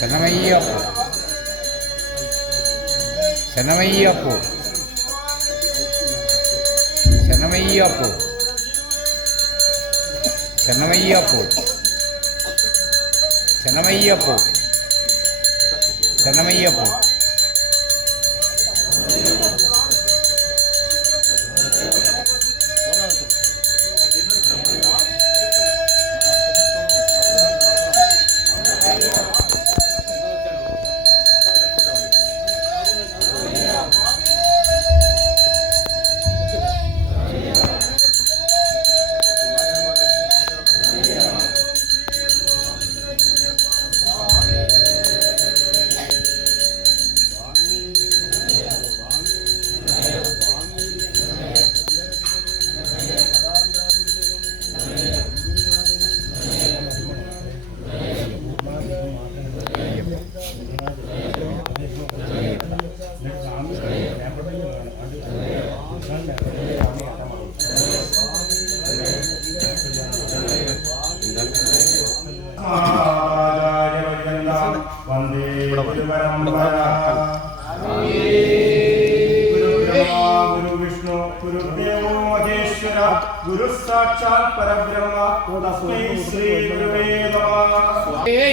శనమయ్యప్పు శనమయ్యప్పు శనమయ్యప్పు శనమయ్యప్పు శనమయ్యప్పు శనమయ్యప్పు ഗുരുബ്രഹ്മാ ഗുരുവിഷ്ണു ഗുരുദേവോ മഹേശ്വര ഗുരു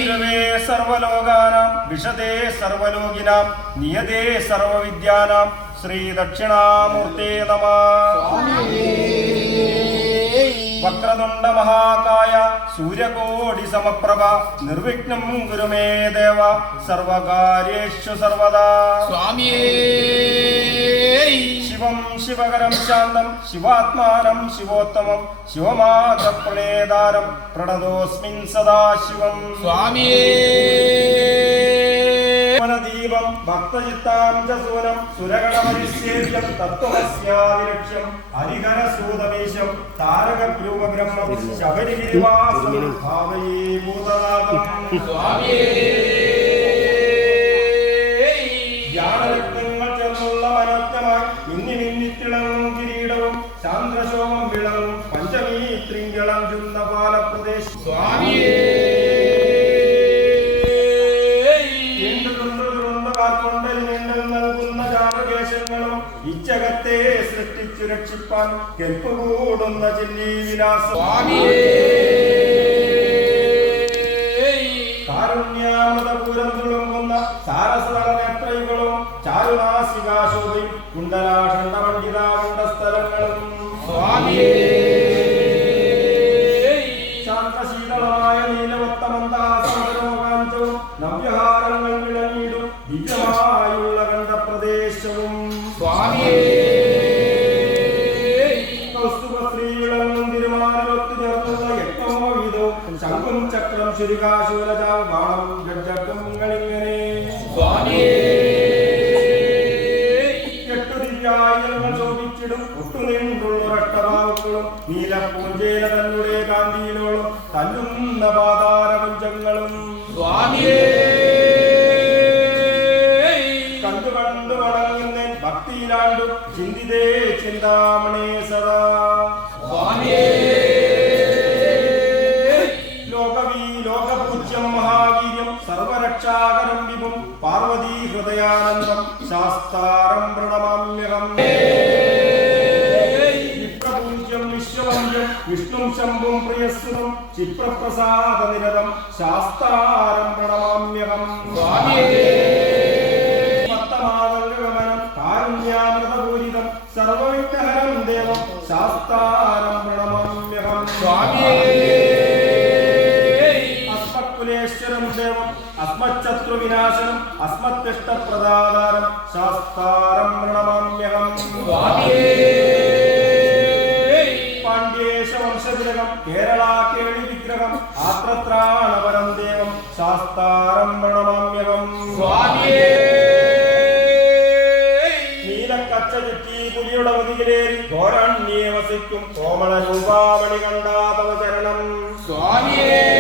ഗുരവേ സർവലോകാനാം വിശദേ സർവലോകിനാം നിയതേ സർവവിദ്യാനാം ശ്രീ ദക്ഷിണാമൂർത്തേ നമഃ. വക്രതുണ്ട മഹാകായ സൂര്യകോടി സമപ്രഭ നിർവിഘ്നം ഗുരുമേ ദേവ സർവകാര്യേഷു സർവദാ. ശിവം ശിവകരം ശാന്തം ശിവാത്മാനം ശിവോത്തമം ശിവമാതപ്രണേതാരം പ്രണതോസ്മിൻ സദാശിവം. ദീപം ഭക്തചിത്താം ച സൂനം സുരഗണപരിശേദ്യം തത്വമസ്യാദിലക്ഷ്യം ഹരിഹരസൂതമീശം താരകഗ്രൂപബ്രഹ്മം ശബരിഗിരിവാസം ഭാവയേ ഭൂതനാഥം ധ്യാനരത്നങ്ങൾ രക്ഷിപ്പാൻ കെൽപ്പ് കൂടുന്ന ചില്ലി വിലാസം. ചക്രം ശുരികാശൂലജാം ബാണം ഗഡ്ജക്കങ്ങളിങ്ങനെ എട്ടു ദിവ്യായുധങ്ങൾ ശോഭിച്ചിടും. ഒട്ടുനീണ്ടുള്ളൊരട്ടമാവുകളും നീലപ്പൂഞ്ചേല തന്നുടെ കാന്തിയിലോളം തല്ലുന്ന പാതാരപഞ്ചങ്ങളും. കണ്ടു കണ്ടു വണങ്ങുന്നേൻ ഭക്തിയിലാണ്ടു ചിന്തിതേ ചിന്താമണേ സദാ. ലോകവീ സർവരക്ഷാകരം വിഭും പാർവതീ ഹൃദയാനന്ദം ശാസ്താരം പ്രണമാമ്യഹം. വിഷ്ണും ശംഭും പ്രിയസ്സുതം ക്ഷിപ്രപ്രസാദ നിരതം ശാസ്താരം പ്രണമാമ്യഹം. പത്തമാതംഗമനം കാരുണ്യാമൃതപൂരിതം സർവവിഘ്നഹരം ദേവം ശാസ്താരം അസ്മച്ചത്രുവിനാശനം അസ്മത്തിഷ്ടപ്രദാതാരം ശാസ്താരം പ്രണമാമ്യഹം. പാണ്ഡ്യേശ വംശതിലകം കേരള കേളി വിഗ്രഹം ആത്രത്രാണപരം ദേവം ശാസ്താരം പ്രണമാമ്യഹം. നീലക്കച്ച ചുറ്റി പുലിയുടെ മുതികിലേറി വസിക്കും കോമള രൂപാമണി കണ്ടാതവ ചരണം കൊല്ലമ്പലമെട്ടിനകത്ത്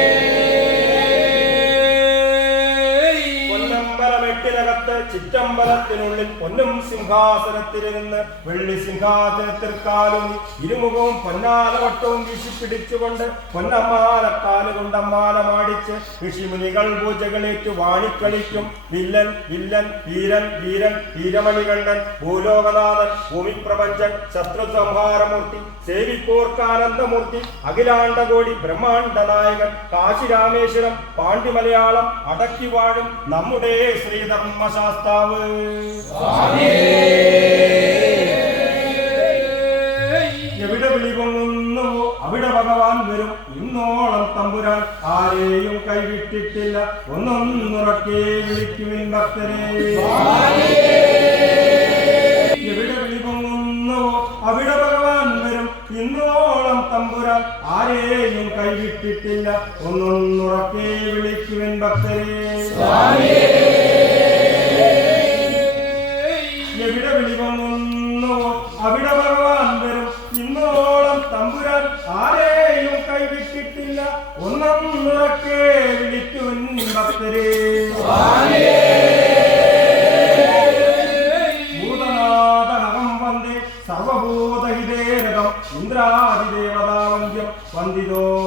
ചിറ്റമ്പലത്തിനുള്ളിൽ പൊന്നും സിംഹാസനത്തിലിരുന്ന് വെള്ളി സിംഹാസനത്തിൽ കാലും ഇരുമുഖവും പൊന്നാലവട്ടവും വീശിപ്പിടിച്ചുകൊണ്ട് പൊന്നമ്മാലക്കാൽ കൊണ്ടമ്മാല അമ്മാലമാടിച്ച് ഋഷിമുനികൾ പൂജകളേറ്റു വാണിക്കളിക്കും. വില്ലൻ വില്ലൻ വീരൻ വീരൻ വീരമണികണ്ഠൻ ഭൂലോകനാഥൻ ഭൂമിപ്രപഞ്ചൻ ശത്രു സംഹാരമൂർത്തി സേവിക്കോർക്കാനന്ദമൂർത്തി അഖിലാണ്ടകോടി ബ്രഹ്മാണ്ടനായകൻ കാശിരാമേശ്വരം പാണ്ഡിമലയാളം അടക്കി വാഴും നമ്മുടെ ശ്രീധർമ്മശാസ്താവ് എവിടെ വിളി പൊങ്ങുന്നുവോ അവിടെ ഭഗവാൻ വരും. ഇന്നോളം തമ്പുരാൻ ആരെയും കൈവിട്ടിട്ടില്ല. ഒന്നൊന്നുറക്കെ വിളിക്കുവിൻ ഭക്തരെ. എവിടെ വിളി പൊങ്ങുന്നുവോ അവിടെ ഭഗവാൻ വരും. ഇന്നോളം തമ്പുരാൻ ആരെയും കൈവിട്ടിട്ടില്ല. ഒന്നൊന്നുറക്കെ വിളിക്കുവിൻ ഭക്തരെ. എവിടെ വിളിവങ്ങുന്നു അവിടെ ഭഗവാൻ വരും. ഇന്നോളം തമ്പുരാൻ ആരെയും കൈവിട്ടിട്ടില്ല. ഒന്നും നിറക്കെ വിളിച്ചു ഭക്തരെ. ഭൂതനാഥനകം വന്ദേ സർവഭൂതഹിതേരകം രഥം ഇന്ദ്രാതിദേവതാവന്ദ്യം ഗ്രീസരൂരുകം